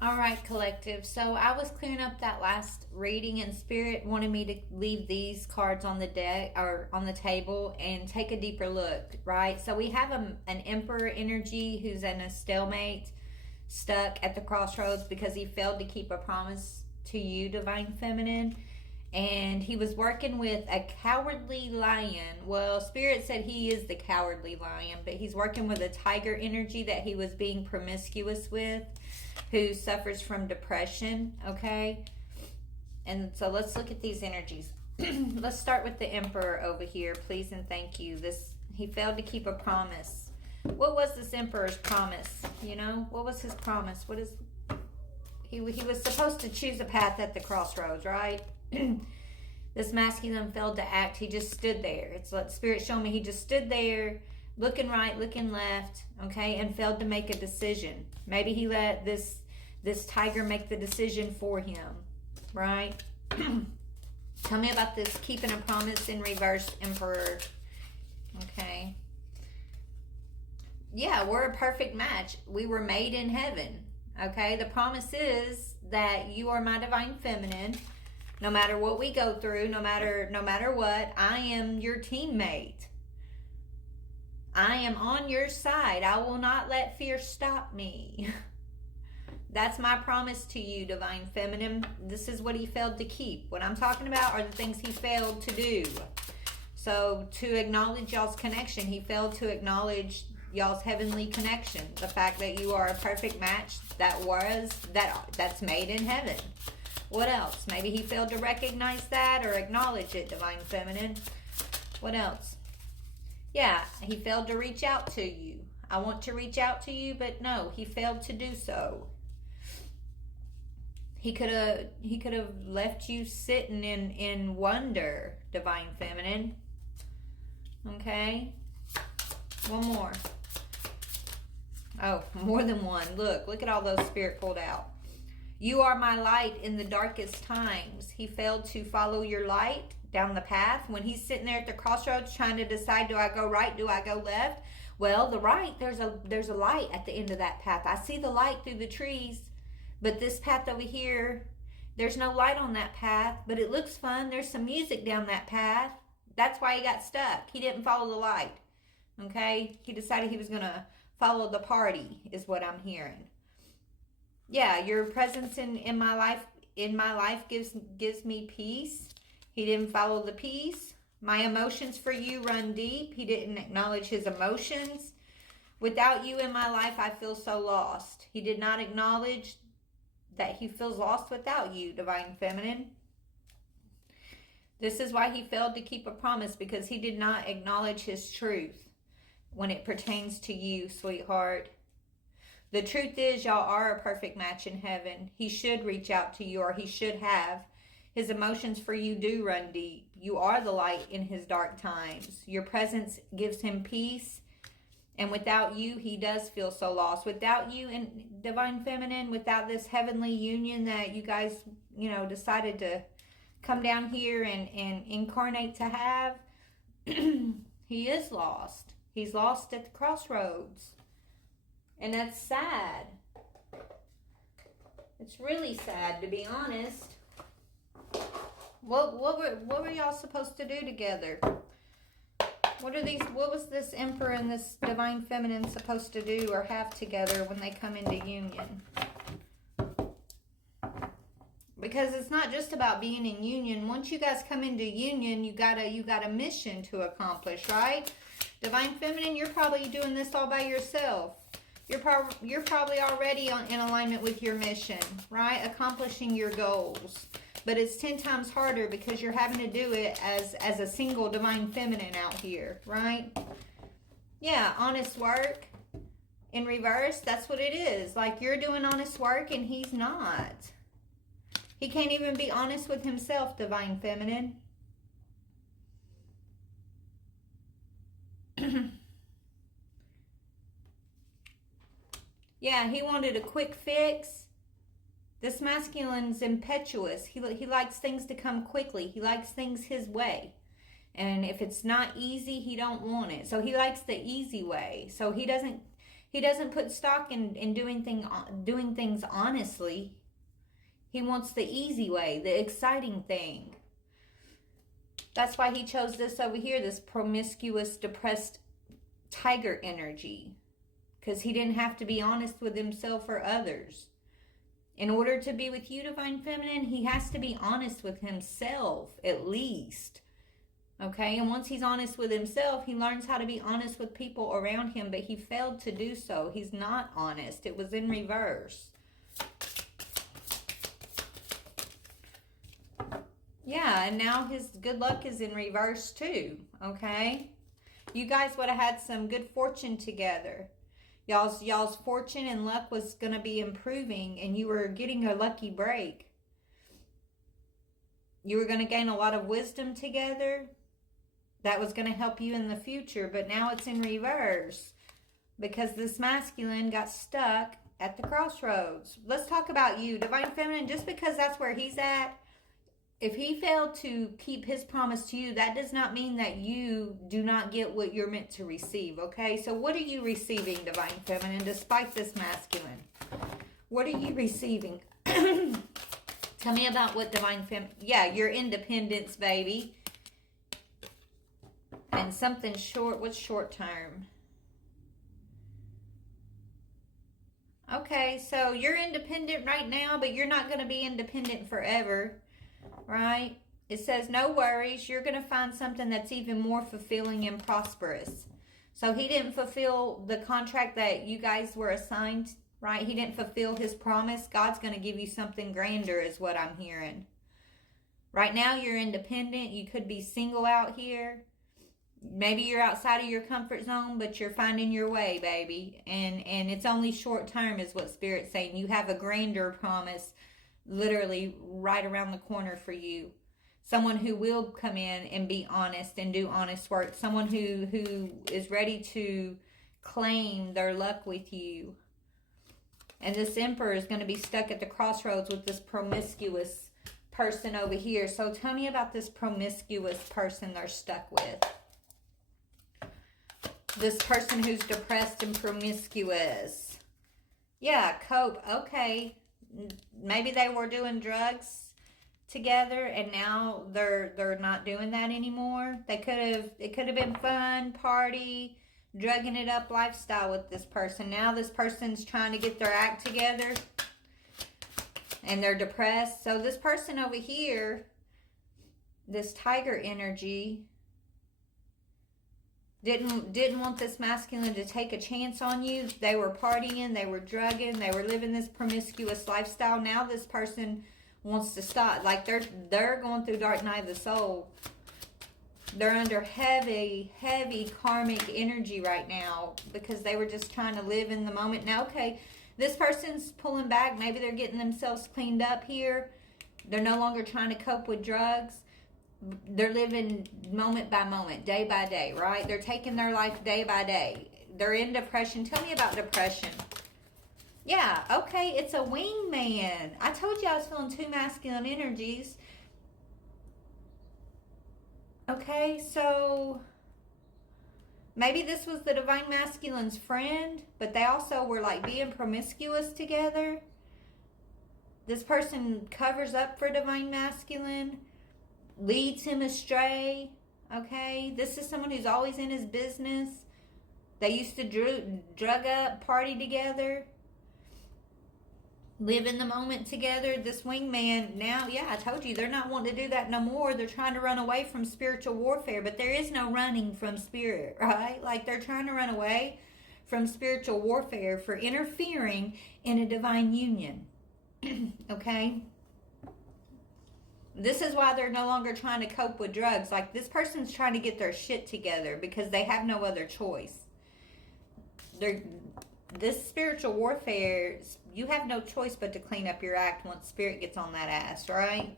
All right, collective. So I was clearing up that last reading, and Spirit wanted me to leave these cards on the deck or on the table and take a deeper look, right? So we have an Emperor energy who's in a stalemate, stuck at the crossroads because he failed to keep a promise to you, Divine Feminine. And he was working with a cowardly lion. Well, Spirit said he is the cowardly lion, but he's working with a tiger energy that he was being promiscuous with, who suffers from depression, okay? And so let's look at these energies. Let's start with the Emperor over here. Please and thank you. He failed to keep a promise. What was this Emperor's promise? You know, what was his promise? He was supposed to choose a path at the crossroads, right? This masculine failed to act. He just stood there. It's like Spirit showed me he just stood there, looking right, looking left, okay, and failed to make a decision. Maybe he let this tiger make the decision for him, right? Tell me about this keeping a promise in reverse, Emperor. Okay. Yeah, we're a perfect match. We were made in heaven. Okay, the promise is that you are my divine feminine. No matter what we go through, no matter what, I am your teammate. I am on your side. I will not let fear stop me. That's my promise to you, Divine Feminine. This is what he failed to keep. What I'm talking about are the things he failed to do. So to acknowledge y'all's connection, he failed to acknowledge y'all's heavenly connection. The fact that you are a perfect match that's made in heaven. What else? Maybe he failed to recognize that or acknowledge it, Divine Feminine. What else? Yeah, he failed to reach out to you. I want to reach out to you, but no, he failed to do so. He could have left you sitting in wonder, Divine Feminine. Okay? One more. Oh, more than one. Look at all those Spirit pulled out. You are my light in the darkest times. He failed to follow your light down the path. When he's sitting there at the crossroads trying to decide, do I go right, do I go left? Well, the right, there's a light at the end of that path. I see the light through the trees, but this path over here, there's no light on that path, but it looks fun. There's some music down that path. That's why he got stuck. He didn't follow the light. Okay? He decided he was going to follow the party, is what I'm hearing. Yeah, your presence in my life gives me peace. He didn't follow the peace. My emotions for you run deep. He didn't acknowledge his emotions. Without you in my life, I feel so lost. He did not acknowledge that he feels lost without you, Divine Feminine. This is why he failed to keep a promise, because he did not acknowledge his truth when it pertains to you, sweetheart. The truth is, y'all are a perfect match in heaven. He should reach out to you, or he should have. His emotions for you do run deep. You are the light in his dark times. Your presence gives him peace. And without you, he does feel so lost. Without you, in Divine Feminine, without this heavenly union that you guys, decided to come down here and incarnate to have, he is lost. He's lost at the crossroads. And that's sad. It's really sad, to be honest. What were y'all supposed to do together? What was this Emperor and this Divine Feminine supposed to do or have together when they come into union? Because it's not just about being in union. Once you guys come into union, you got a mission to accomplish, right? Divine Feminine, you're probably doing this all by yourself. You're probably already in alignment with your mission, right? Accomplishing your goals. But it's 10 times harder because you're having to do it as a single Divine Feminine out here, right? Yeah, honest work in reverse, that's what it is. Like, you're doing honest work and he's not. He can't even be honest with himself, Divine Feminine. Yeah, he wanted a quick fix. This masculine's impetuous. He likes things to come quickly. He likes things his way. And if it's not easy, he don't want it. So he likes the easy way. So he doesn't He doesn't put stock in doing things honestly. He wants the easy way, the exciting thing. That's why he chose this over here, this promiscuous, depressed tiger energy. Because he didn't have to be honest with himself or others. In order to be with you, Divine Feminine, he has to be honest with himself, at least. Okay, and once he's honest with himself, he learns how to be honest with people around him, but he failed to do so. He's not honest. It was in reverse. Yeah, and now his good luck is in reverse too, okay? You guys would have had some good fortune together. Y'all's fortune and luck was going to be improving, and you were getting a lucky break. You were going to gain a lot of wisdom together. That was going to help you in the future, but now it's in reverse because this masculine got stuck at the crossroads. Let's talk about you, Divine Feminine. Just because that's where he's at, if he failed to keep his promise to you, that does not mean that you do not get what you're meant to receive, okay? So what are you receiving, Divine Feminine, despite this masculine? What are you receiving? Tell me about what Divine Feminine... Yeah, your independence, baby. And something short. What's short term? Okay, so you're independent right now, but you're not going to be independent forever. Right? It says, no worries, you're going to find something that's even more fulfilling and prosperous. So he didn't fulfill the contract that you guys were assigned, right? He didn't fulfill his promise. God's going to give you something grander is what I'm hearing. Right now you're independent. You could be single out here. Maybe you're outside of your comfort zone, but you're finding your way, baby. And it's only short term is what Spirit's saying. You have a grander promise literally right around the corner for you. Someone who will come in and be honest and do honest work. Someone who is ready to claim their luck with you. And this Emperor is going to be stuck at the crossroads with this promiscuous person over here. So tell me about this promiscuous person they're stuck with. This person who's depressed and promiscuous. Yeah, cope. Okay. Maybe they were doing drugs together and now they're not doing that anymore. It could have been fun, party, drugging it up lifestyle with this person. Now this person's trying to get their act together and they're depressed. So this person over here, this tiger energy, didn't want this masculine to take a chance on you. They were partying, they were drugging, they were living this promiscuous lifestyle. Now this person wants to stop. Like they're going through dark night of the soul. They're under heavy karmic energy right now because they were just trying to live in the moment. Now, okay, this person's pulling back. Maybe they're getting themselves cleaned up here. They're no longer trying to cope with drugs. They're living moment by moment, day by day, right? They're taking their life day by day. They're in depression. Tell me about depression. Yeah, okay, it's a wingman. I told you I was feeling two masculine energies. Okay, so maybe this was the Divine Masculine's friend, but they also were like being promiscuous together. This person covers up for Divine Masculine, leads him astray. Okay, this is someone who's always in his business. They used to drug up, party together, live in the moment together. This wingman now, yeah, I told you, they're not wanting to do that no more. They're trying to run away from spiritual warfare, but there is no running from spirit, right? Like they're trying to run away from spiritual warfare for interfering in a divine union. Okay? This is why they're no longer trying to cope with drugs. Like this person's trying to get their shit together because they have no other choice. This spiritual warfare, you have no choice but to clean up your act once spirit gets on that ass, right?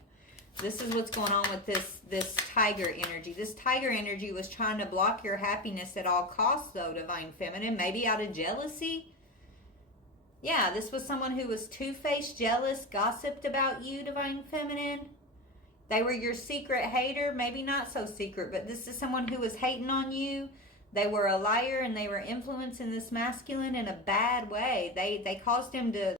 This is what's going on with this tiger energy. This tiger energy was trying to block your happiness at all costs, though, Divine Feminine. Maybe out of jealousy. Yeah, this was someone who was two-faced, jealous, gossiped about you, Divine Feminine. They were your secret hater. Maybe not so secret, but this is someone who was hating on you. They were a liar and they were influencing this masculine in a bad way. They caused him to